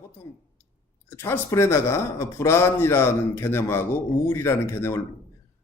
보통 찰스 브레너가 불안이라는 개념하고 우울이라는 개념을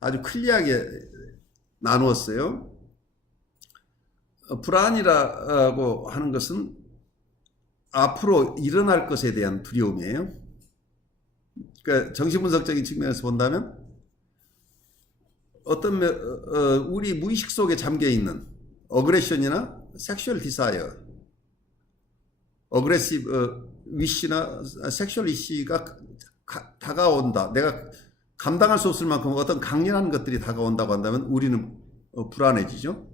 아주 클리어하게 나누었어요. 불안이라고 하는 것은 앞으로 일어날 것에 대한 두려움이에요. 그러니까 정신분석적인 측면에서 본다면 우리 무의식 속에 잠겨 있는 어그레션이나 섹슈얼 디사이어, 어그레시브 위시나 섹슈얼 위시가 다가온다. 내가 감당할 수 없을 만큼 어떤 강렬한 것들이 다가온다고 한다면 우리는 불안해지죠.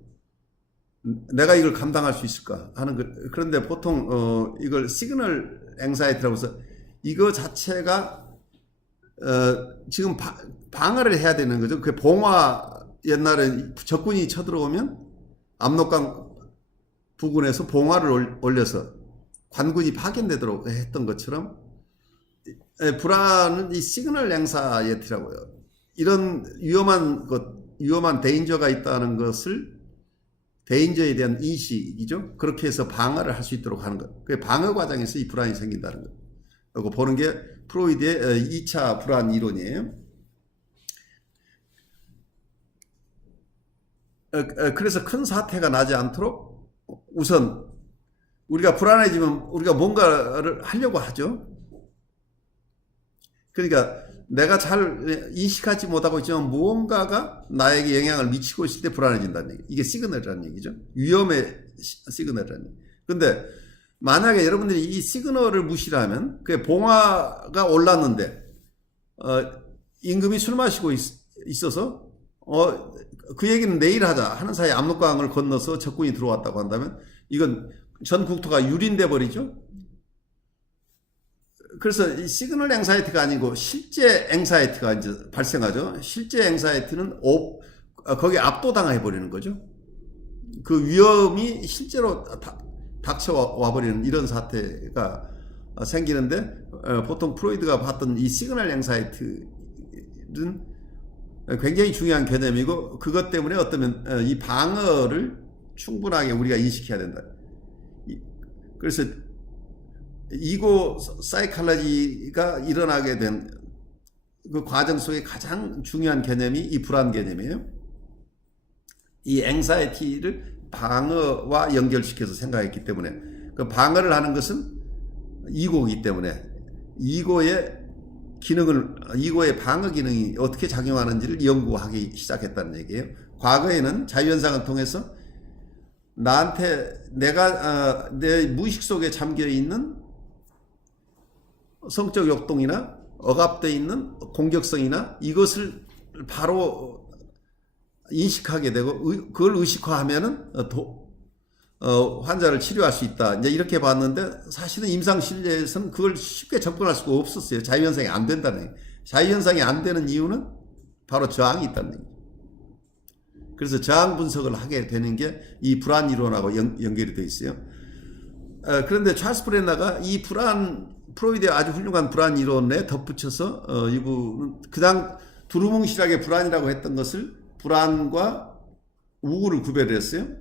내가 이걸 감당할 수 있을까 하는 것. 그런데 보통 이걸 시그널 앵사이티라고 해서 이거 자체가 지금 방어를 해야 되는 거죠. 그 봉화 옛날에 적군이 쳐들어오면 압록강 부근에서 봉화를 올려서 관군이 파견되도록 했던 것처럼 불안은 이 시그널 앵사이티라고요. 이런 위험한 데인저가 있다는 것을 데인저에 대한 인식이죠. 그렇게 해서 방어를 할 수 있도록 하는 것. 그 방어 과정에서 이 불안이 생긴다는 것. 그리고 보는 게 프로이드의 2차 불안 이론이에요. 그래서 큰 사태가 나지 않도록 우선 우리가 불안해지면 우리가 뭔가를 하려고 하죠. 그러니까 내가 잘 인식하지 못하고 있지만 무언가가 나에게 영향을 미치고 있을 때 불안해진다는 얘기. 이게 시그널이라는 얘기죠. 위험의 시그널이라는 얘기. 근데 만약에 여러분들이 이 시그널을 무시하면 그게 봉화가 올랐는데 임금이 술 마시고 있어서 그 얘기는 내일 하자 하는 사이에 압록강을 건너서 적군이 들어왔다고 한다면 이건 전 국토가 유린돼 버리죠. 그래서 이 시그널 앵사이티가 아니고 실제 앵사이티가 이제 발생하죠. 실제 앵사이티는 거기에 압도당해 버리는 거죠. 그 위험이 실제로 닥쳐와 버리는 이런 사태가 생기는데 보통 프로이드가 봤던 이 시그널 앵사이티는 굉장히 중요한 개념이고 그것 때문에 어쩌면 이 방어를 충분하게 우리가 인식해야 된다. 그래서 이고 사이칼러지가 일어나게 된 그 과정 속에 가장 중요한 개념이 이 불안 개념이에요. 이 앵사이티를 방어와 연결시켜서 생각했기 때문에 그 방어를 하는 것은 이고이기 때문에 이고의 방어 기능이 어떻게 작용하는지를 연구하기 시작했다는 얘기예요. 과거에는 자유현상을 통해서 내가 내 무의식 속에 잠겨 있는 성적 욕동이나 억압되어 있는 공격성이나 이것을 바로 인식하게 되고 그걸 의식화하면은 환자를 치료할 수 있다. 이제 이렇게 봤는데 사실은 임상실내에서는 그걸 쉽게 접근할 수가 없었어요. 자유현상이 안 된다는 얘기예요. 자유현상이 안 되는 이유는 바로 저항이 있다는 얘기예요. 그래서 저항 분석을 하게 되는 게 이 불안 이론하고 연결이 되어 있어요. 그런데 찰스 브레너가 이 프로이드의 아주 훌륭한 불안 이론에 덧붙여서 이분은 그냥 두루뭉실하게 불안이라고 했던 것을 불안과 우울을 구별했어요.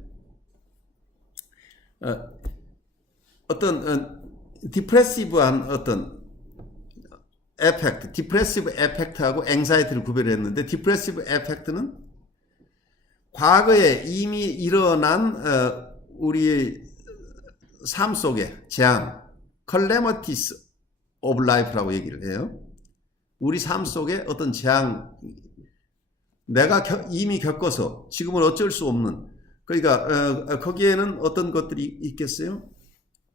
어떤 디프레시브한 어떤 에펙트, 디프레시브 에펙트하고 앵사이티를 구별했는데 디프레시브 에펙트는 과거에 이미 일어난 우리의 삶 속의 재앙, calamities of life라고 얘기를 해요. 우리 삶 속에 어떤 재앙, 내가 이미 겪어서 지금은 어쩔 수 없는, 그러니까 거기에는 어떤 것들이 있겠어요?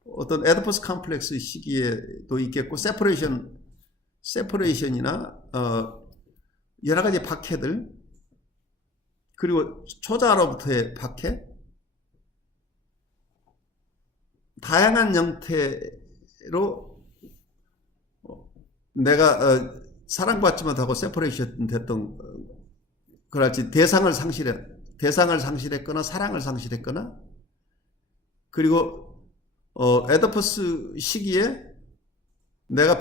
어떤 에디퍼스 컴플렉스 시기에도 있겠고 세퍼레이션이나 여러 가지 박해들, 그리고 초자로부터의 박해, 다양한 형태로 내가 사랑받지 못하고 세퍼레이션 됐던 그랄지 대상을 상실했거나 사랑을 상실했거나 그리고 에더퍼스 시기에 내가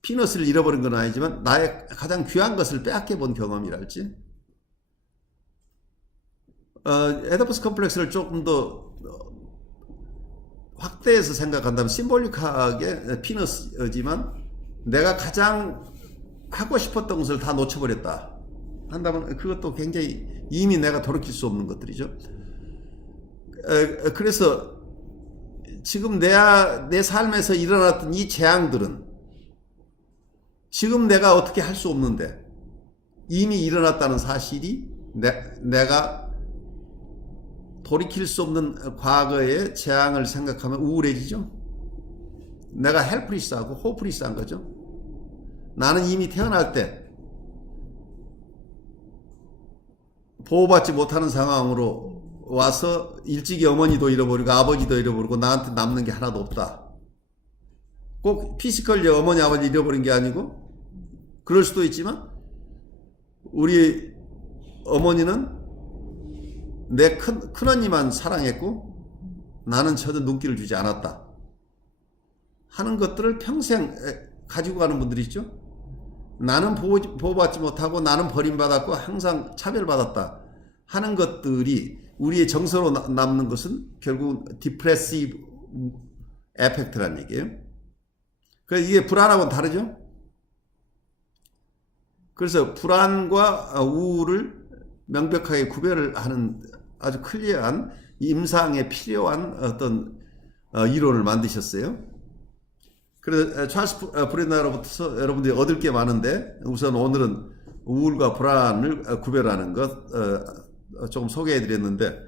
피너스를 잃어버린 건 아니지만 나의 가장 귀한 것을 빼앗겨 본 경험이랄지 에더퍼스 컴플렉스를 조금 더 확대해서 생각한다면 심볼릭하게 피너스지만 내가 가장 하고 싶었던 것을 다 놓쳐버렸다 한다면 그것도 굉장히 이미 내가 돌이킬 수 없는 것들이죠. 그래서 지금 내 삶에서 일어났던 이 재앙들은 지금 내가 어떻게 할 수 없는데 이미 일어났다는 사실이 내가 돌이킬 수 없는 과거의 재앙을 생각하면 우울해지죠. 내가 헬프리스하고 호프리스한 거죠. 나는 이미 태어날 때 보호받지 못하는 상황으로 와서 일찍이 어머니도 잃어버리고 아버지도 잃어버리고 나한테 남는 게 하나도 없다. 꼭 피지컬리 어머니 아버지 잃어버린 게 아니고 그럴 수도 있지만 우리 어머니는 내 큰언니만 사랑했고 나는 전혀 눈길을 주지 않았다 하는 것들을 평생 가지고 가는 분들이 있죠. 나는 보호받지 못하고 나는 버림받았고 항상 차별받았다 하는 것들이 우리의 정서로 남는 것은 결국 디프레시브 에펙트라는 얘기예요. 그래서 이게 불안하고는 다르죠. 그래서 불안과 우울을 명백하게 구별을 하는 아주 클리어한 임상에 필요한 어떤 이론을 만드셨어요. 그래서 찰스 브레너로부터 여러분들이 얻을 게 많은데 우선 오늘은 우울과 불안을 구별하는 것 조금 소개해 드렸는데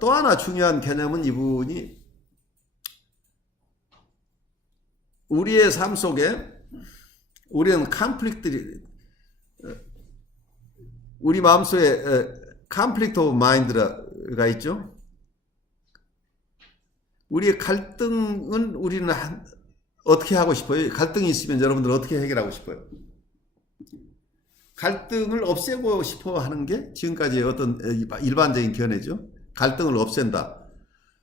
또 하나 중요한 개념은 이분이 우리의 삶 속에 우리는 컨플릭트들이 우리 마음속에 컨플릭트 오브 마인드가 있죠. 우리의 갈등은 우리는 어떻게 하고 싶어요? 갈등이 있으면 여러분들 어떻게 해결하고 싶어요? 갈등을 없애고 싶어 하는 게 지금까지의 어떤 일반적인 견해죠. 갈등을 없앤다.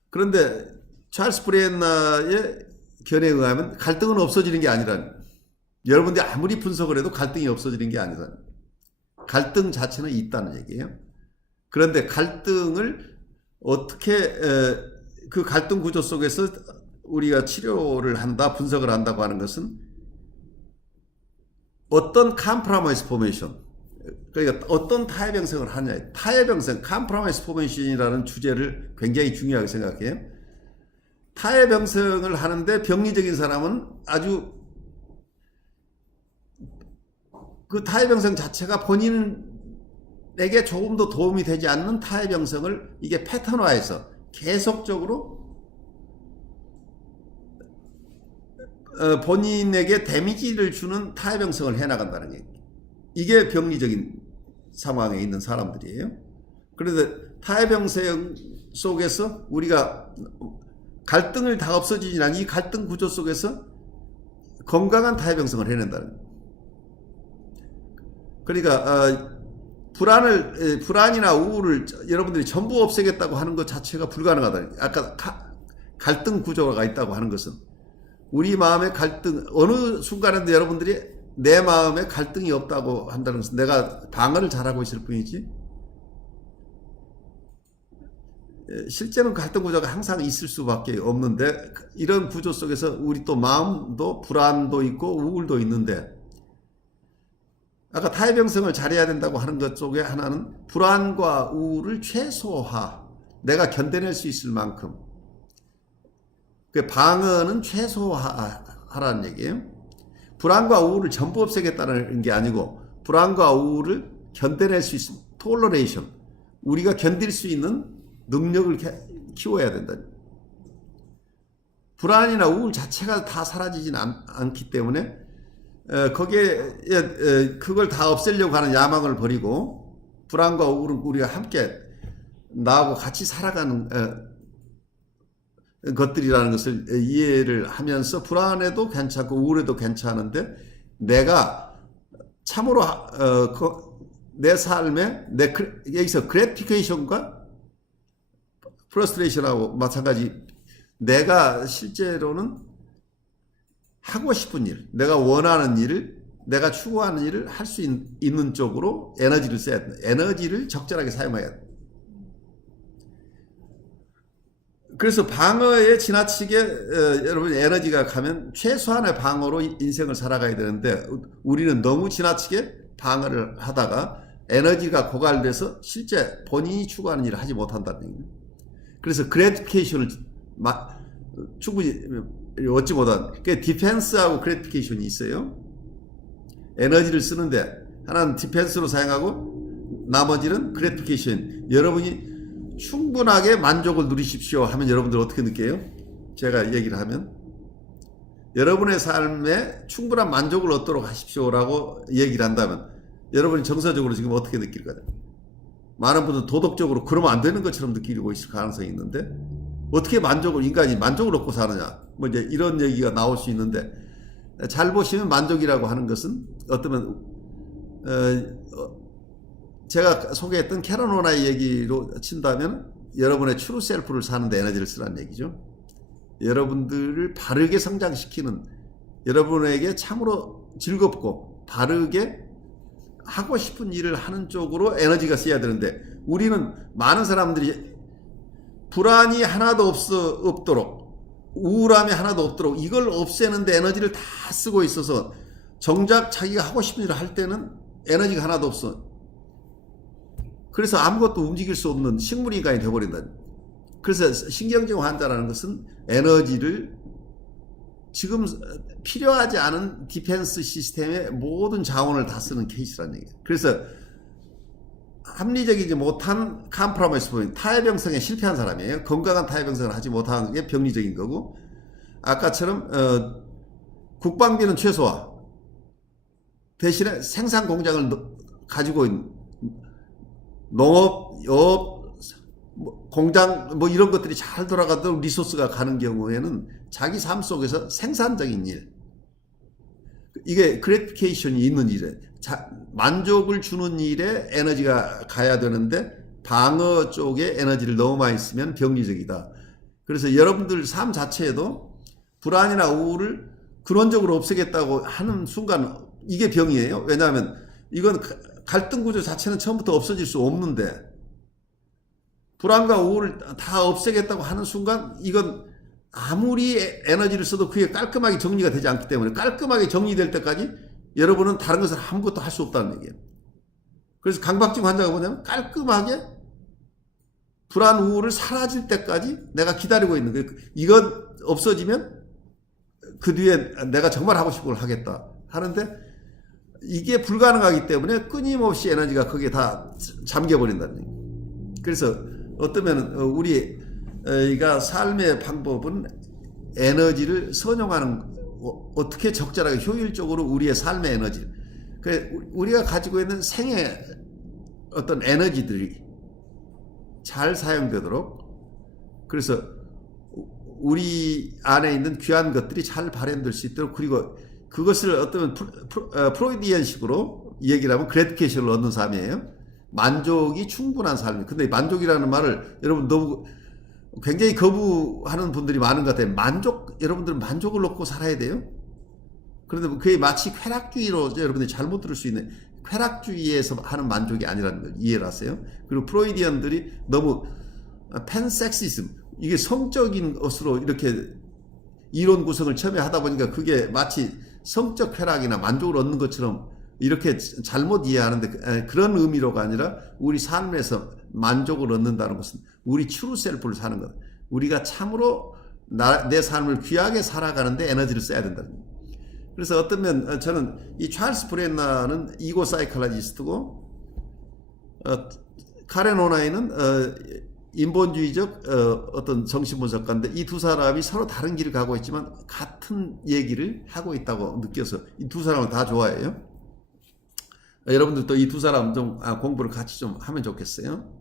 그런데 찰스 브레너의 견해에 의하면 갈등은 없어지는 게 아니라 여러분들이 아무리 분석을 해도 갈등이 없어지는 게 아니라 갈등 자체는 있다는 얘기예요. 그런데 갈등을 어떻게 그 갈등 구조 속에서 우리가 치료를 한다, 분석을 한다고 하는 것은 어떤 컴프로마이스 포메이션, 그러니까 어떤 타협형성을 하느냐, 타협형성, 컴프로마이스 포메이션이라는 주제를 굉장히 중요하게 생각해요. 타협형성을 하는데 병리적인 사람은 아주 그 타협형성 자체가 본인에게 조금 더 도움이 되지 않는 타협형성을 이게 패턴화해서 계속적으로 본인에게 데미지를 주는 타협형성을 해나간다는 얘기. 이게 병리적인 상황에 있는 사람들이에요. 그런데 타협형성 속에서 우리가 갈등을 다 없어지진 않은 이 갈등 구조 속에서 건강한 타협형성을 해낸다는 거예요. 그러니까 불안이나 우울을 여러분들이 전부 없애겠다고 하는 것 자체가 불가능하다. 아까 갈등 구조가 있다고 하는 것은 우리 마음의 갈등, 어느 순간에도 여러분들이 내 마음에 갈등이 없다고 한다는 것은 내가 방어를 잘하고 있을 뿐이지 실제는 갈등 구조가 항상 있을 수밖에 없는데 이런 구조 속에서 우리 또 마음도 불안도 있고 우울도 있는데 아까 타협형성을 잘해야 된다고 하는 것 쪽에 하나는 불안과 우울을 최소화, 내가 견뎌낼 수 있을 만큼 그 방어는 최소화하라는 얘기예요. 불안과 우울을 전부 없애겠다는 게 아니고 불안과 우울을 견뎌낼 수 있는 톨러레이션, 우리가 견딜 수 있는 능력을 키워야 된다. 불안이나 우울 자체가 다 사라지진 않기 때문에 거기에 그걸 다 없애려고 하는 야망을 버리고 불안과 우울은 우리가 함께 나하고 같이 살아가는 것들이라는 것을 이해를 하면서 불안해도 괜찮고 우울해도 괜찮은데 내가 참으로 내 삶에 여기서 그래티피케이션과 프러스트레이션하고 마찬가지 내가 실제로는 하고 싶은 일, 내가 원하는 일을, 내가 추구하는 일을 할 수 있는 쪽으로 에너지를 써야 된다. 에너지를 적절하게 사용해야 된다. 그래서 방어에 지나치게 여러분 에너지가 가면 최소한의 방어로 인생을 살아가야 되는데 우리는 너무 지나치게 방어를 하다가 에너지가 고갈돼서 실제 본인이 추구하는 일을 하지 못한다는 얘기예요. 그래서 그래티피케이션을 충분히 얻지 못한, 그 디펜스하고 그래티피케이션이 있어요. 에너지를 쓰는데 하나는 디펜스로 사용하고 나머지는 그래티피케이션. 여러분이 충분하게 만족을 누리십시오 하면 여러분들 어떻게 느껴요? 제가 얘기를 하면 여러분의 삶에 충분한 만족을 얻도록 하십시오라고 얘기를 한다면 여러분이 정서적으로 지금 어떻게 느낄 거예요? 많은 분들은 도덕적으로 그러면 안 되는 것처럼 느끼고 있을 가능성이 있는데 어떻게 인간이 만족을 얻고 사느냐 뭐 이제 이런 얘기가 나올 수 있는데, 잘 보시면 만족이라고 하는 것은 어떠면 제가 소개했던 캐런 호나의 얘기로 친다면 여러분의 트루 셀프를 사는 데 에너지를 쓰라는 얘기죠. 여러분들을 바르게 성장시키는, 여러분에게 참으로 즐겁고 바르게 하고 싶은 일을 하는 쪽으로 에너지가 써야 되는데, 우리는 많은 사람들이 불안이 하나도 없도록, 우울함이 하나도 없도록 이걸 없애는데 에너지를 다 쓰고 있어서 정작 자기가 하고 싶은 일을 할 때는 에너지가 하나도 없어. 그래서 아무것도 움직일 수 없는 식물인간이 되어버린다. 그래서 신경증 환자라는 것은 에너지를 지금 필요하지 않은 디펜스 시스템의 모든 자원을 다 쓰는 케이스라는 얘기예요. 그래서 합리적이지 못한 컴프로마이스 포인트, 타협형성에 실패한 사람이에요. 건강한 타협형성을 하지 못하는 게 병리적인 거고, 아까처럼 국방비는 최소화, 대신에 생산 공장을 가지고 있는 농업, 여업, 공장 뭐 이런 것들이 잘 돌아가도록 리소스가 가는 경우에는 자기 삶 속에서 생산적인 일, 이게 그래티피케이션이 있는 일에, 만족을 주는 일에 에너지가 가야 되는데 방어 쪽에 에너지를 너무 많이 쓰면 병리적이다. 그래서 여러분들 삶 자체에도 불안이나 우울을 근원적으로 없애겠다고 하는 순간 이게 병이에요. 왜냐하면 이건 갈등 구조 자체는 처음부터 없어질 수 없는데, 불안과 우울을 다 없애겠다고 하는 순간 이건 아무리 에너지를 써도 그게 깔끔하게 정리가 되지 않기 때문에, 깔끔하게 정리될 때까지 여러분은 다른 것을 아무것도 할 수 없다는 얘기예요. 그래서 강박증 환자가 뭐냐면 깔끔하게 불안 우울을 사라질 때까지 내가 기다리고 있는 거예요. 이건 없어지면 그 뒤에 내가 정말 하고 싶은 걸 하겠다 하는데, 이게 불가능하기 때문에 끊임없이 에너지가 거기에 다 잠겨버린다는 얘기예요. 그래서 어쩌면 우리가 삶의 방법은 에너지를 선용하는, 어떻게 적절하게 효율적으로 우리의 삶의 에너지, 우리가 가지고 있는 생의 어떤 에너지들이 잘 사용되도록, 그래서 우리 안에 있는 귀한 것들이 잘 발현될 수 있도록, 그리고 그것을 어떤 프로이디언식으로 얘기를 하면 그래티피케이션을 얻는 삶이에요. 만족이 충분한 삶이. 근데 만족이라는 말을 여러분 너무 굉장히 거부하는 분들이 많은 것 같아요. 여러분들은 만족을 놓고 살아야 돼요? 그런데 그게 마치 쾌락주의로 여러분들이 잘못 들을 수 있는, 쾌락주의에서 하는 만족이 아니라는 걸 이해를 하세요. 그리고 프로이디언들이 너무 팬섹시즘, 이게 성적인 것으로 이렇게 이론 구성을 처음에 하다 보니까 그게 마치 성적 쾌락이나 만족을 얻는 것처럼 이렇게 잘못 이해하는데, 그런 의미로가 아니라 우리 삶에서 만족을 얻는다는 것은 우리 트루 셀프를 사는 것, 우리가 참으로 내 삶을 귀하게 살아가는데 에너지를 써야 된다는 거예요. 그래서 어쩌면 저는 이 찰스 브렌나는 이고 사이클라지스트고, 카렌 호나이는 인본주의적 어떤 정신분석가인데, 이 두 사람이 서로 다른 길을 가고 있지만 같은 얘기를 하고 있다고 느껴서 이 두 사람을 다 좋아해요. 여러분들도 이 두 사람 좀 공부를 같이 좀 하면 좋겠어요.